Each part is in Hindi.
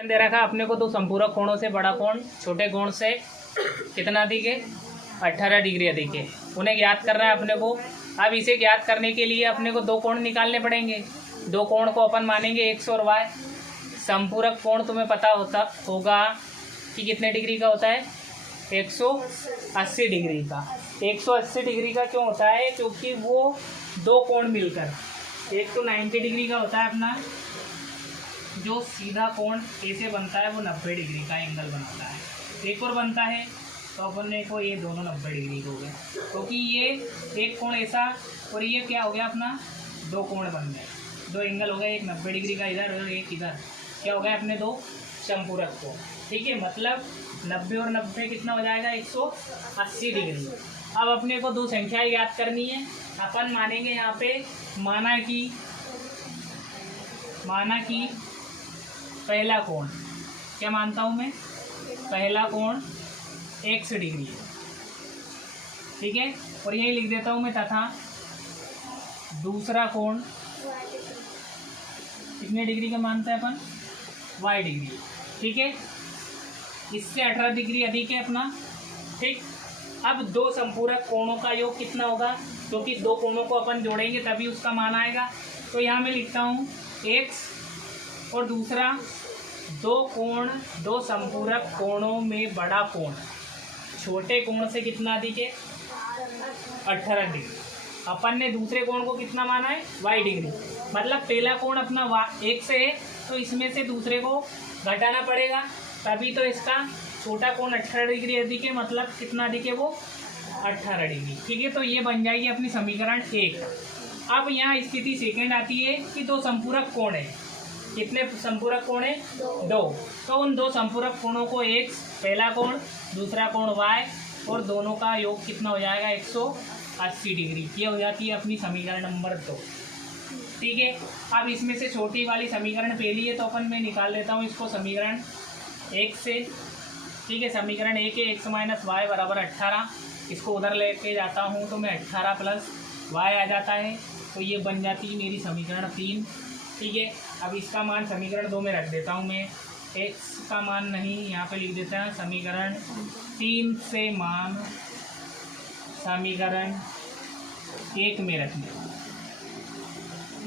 दे रखा अपने को दो संपूरक कोणों से बड़ा कोण छोटे कोण से कितना अधिक है 18 डिग्री अधिक है, उन्हें ज्ञात करना है अपने को। अब इसे ज्ञात करने के लिए अपने को दो कोण निकालने पड़ेंगे। दो कोण को अपन मानेंगे x और y। संपूरक कोण तुम्हें पता होगा कि कितने डिग्री का होता है 180 डिग्री का। 180 डिग्री का क्यों होता है? क्योंकि वो दो कोण मिलकर एक तो 90 डिग्री का होता है अपना जो सीधा कोण ए से बनता है, वो 90 डिग्री का एंगल बनाता है। एक और बनता है तो अपन ने को ये दोनों 90 डिग्री के हो गए, क्योंकि ये एक कोण ऐसा और ये क्या हो गया अपना दो कोण बन गए, दो एंगल हो गए, एक 90 डिग्री का इधर और एक इधर, क्या हो गया अपने दो संपूरक कोण। ठीक है, मतलब 90 और 90 कितना हो जाएगा 180 डिग्री। अब अपने को दो संख्याएं याद करनी है। अपन मानेंगे यहाँ पे माना कि पहला कोण, क्या मानता हूँ मैं, पहला कोण x डिग्री है। ठीक है, और यही लिख देता हूँ मैं तथा दूसरा कोण कितने डिग्री का मानता है अपन y डिग्री। ठीक है, इससे 18 डिग्री अधिक है अपना। ठीक, अब दो संपूरक कोणों का योग कितना होगा, क्योंकि दो कोणों को अपन जोड़ेंगे तभी उसका मान आएगा। तो यहाँ मैं लिखता हूँ x और दूसरा दो संपूरक कोणों में बड़ा कोण छोटे कोण से कितना अधिक है 18 डिग्री। अपन ने दूसरे कोण को कितना माना है y डिग्री, मतलब पहला कोण अपना x से है तो इसमें से दूसरे को घटाना पड़ेगा, तभी तो इसका छोटा कोण 18 डिग्री अधिक है, मतलब कितना अधिक है वो 18 डिग्री। ठीक है, तो ये बन जाएगी अपनी समीकरण 1। अब यहाँ स्थिति सेकंड आती है कि दो संपूरक कोण है। कितने संपूरक कोण है? दो। तो उन दो संपूरक कोणों को x पहला कोण दूसरा कोण y और दोनों का योग कितना हो जाएगा 180 डिग्री। ये हो जाती है अपनी समीकरण नंबर 2। ठीक है, अब इसमें से छोटी वाली समीकरण पहली है तो अपन मैं निकाल लेता हूँ इसको समीकरण 1 से। ठीक है, समीकरण 1 है x माइनस वाई बराबर 18। इसको उधर लेके जाता हूँ तो मैं 18 प्लस y आ जाता है, तो ये बन जाती है मेरी समीकरण 3। ठीक है, अब इसका मान समीकरण 2 में रख देता हूँ मैं, x का मान नहीं यहाँ पे लिख देता है, समीकरण 3 से मान समीकरण 1 में रखने।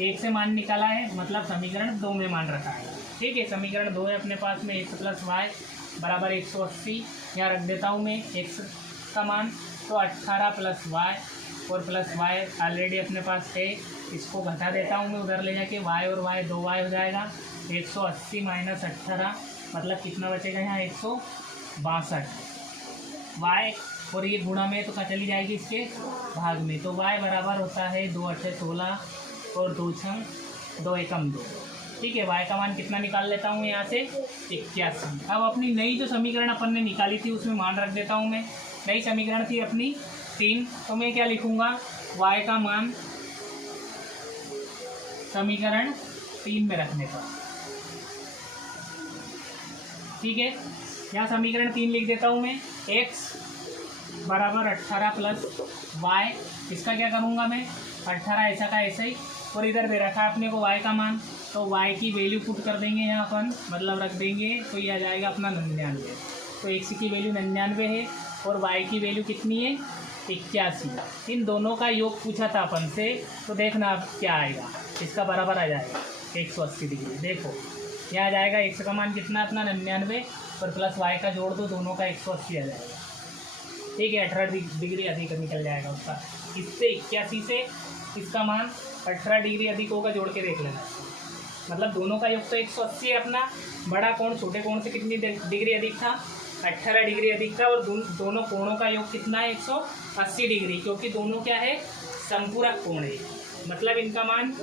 1 से मान निकाला है, मतलब समीकरण 2 में मान रखा है। ठीक है, समीकरण 2 है अपने पास में x प्लस वाई बराबर 180। यहाँ रख देता हूँ मैं x का मान, तो 18 प्लस वाई और प्लस वाई ऑलरेडी अपने पास है, इसको घटा देता हूँ मैं उधर ले जाके, y और y 2y हो जाएगा। 180 माइनस 18 मतलब कितना बचेगा यहाँ 162 y, और ये गुणा में तो चली जाएगी इसके भाग में, तो y बराबर होता है 2 8 16 और 2 6 2 एकम 2। ठीक है, y का मान कितना निकाल लेता हूँ यहाँ से 81। अब अपनी नई जो समीकरण अपन ने निकाली थी उसमें मान रख देता हूँ मैं। नई समीकरण थी अपनी 3, तो मैं क्या लिखूँगा y का मान समीकरण 3 में रखने पर। ठीक है, यहाँ समीकरण 3 लिख देता हूँ मैं, x बराबर 18 प्लस y, इसका क्या करूँगा मैं 18 ऐसा का ऐसा ही, और इधर दे रखा अपने को y का मान, तो y की वैल्यू पुट कर देंगे यहाँ अपन, मतलब रख देंगे, तो ये आ जाएगा अपना 99। तो x की वैल्यू 99 है और y की वैल्यू कितनी है 81। इन दोनों का योग पूछा था अपन से, तो देखना अब क्या आएगा, इसका बराबर आ जाएगा 180 डिग्री। देखो यहाँ आ जाएगा x का मान कितना अपना 99 और प्लस y का जोड़ दो, दोनों का 180 आ जाएगा। ठीक है, 18 डिग्री अधिक निकल जाएगा उसका, इससे 81 से इसका मान 18 डिग्री अधिक होगा, जोड़ के देख लेना। मतलब दोनों का योग तो 180 है अपना, बड़ा कोण छोटे कोण से कितनी डिग्री अधिक था 18 डिग्री अधिक था, और दोनों कोणों का योग कितना है 180 डिग्री, क्योंकि दोनों क्या है संपूरक कोण है, मतलब इनका मान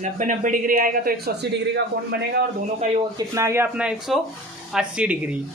90 डिग्री आएगा तो 180 डिग्री का कोण बनेगा, और दोनों का योग कितना आ गया अपना 180 डिग्री।